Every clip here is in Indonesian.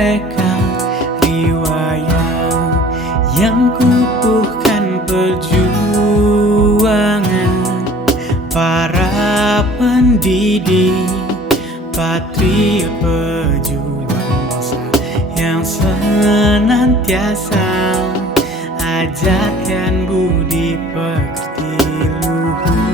mereka riwayat yang kukuhkan perjuangan para pendidik, patriot pejuang bangsa yang senantiasa ajarkan budi pekerti luhur.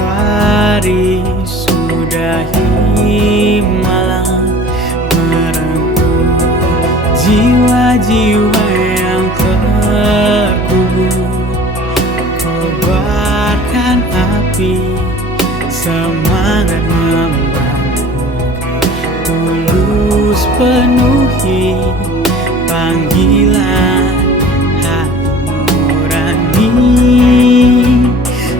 Hari sudahi malam merengkuh jiwa-jiwa yang terkubur, kobarkan api semangat membantu, tulus penuhi panggilan hati nurani,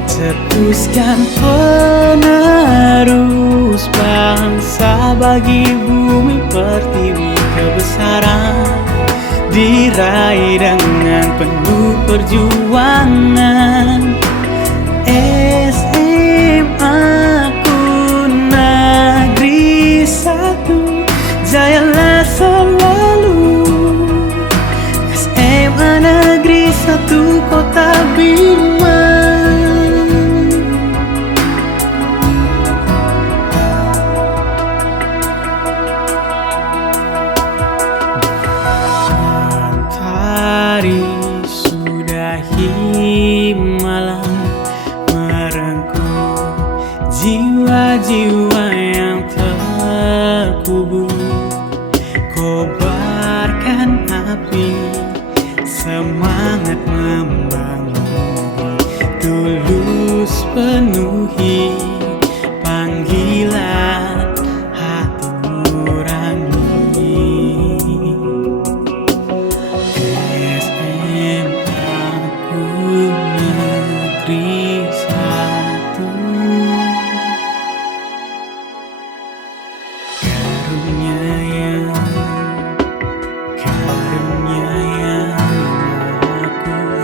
cetuskan penerus bangsa bagi bumi pertiwi kebesaran, diraih dengan penuh perjuangan. SMA-ku Negeri 1 jayalah selalu. SMA Negeri 1 Kota Bima. Hari sudahi malam merengkuh jiwa-jiwa yang terkubur, kobarkan api semangat membangun, tulus penuhi panggilan hati nurani. Negeri 1, karunia yang maha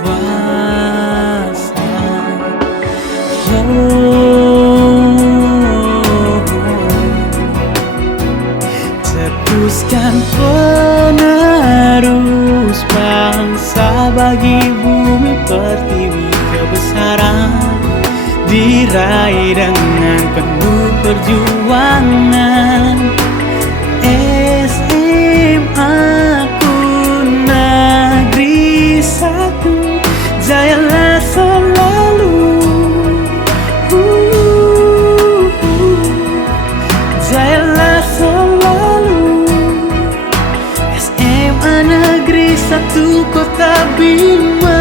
kuasa. Cetuskan penerus bangsa bagi bumi pertiwi kebesaran, diraih dengan penuh perjuangan. SMA-ku Negeri 1 jayalah selalu. Jayalah selalu. SMA Negeri 1 Kota Bima.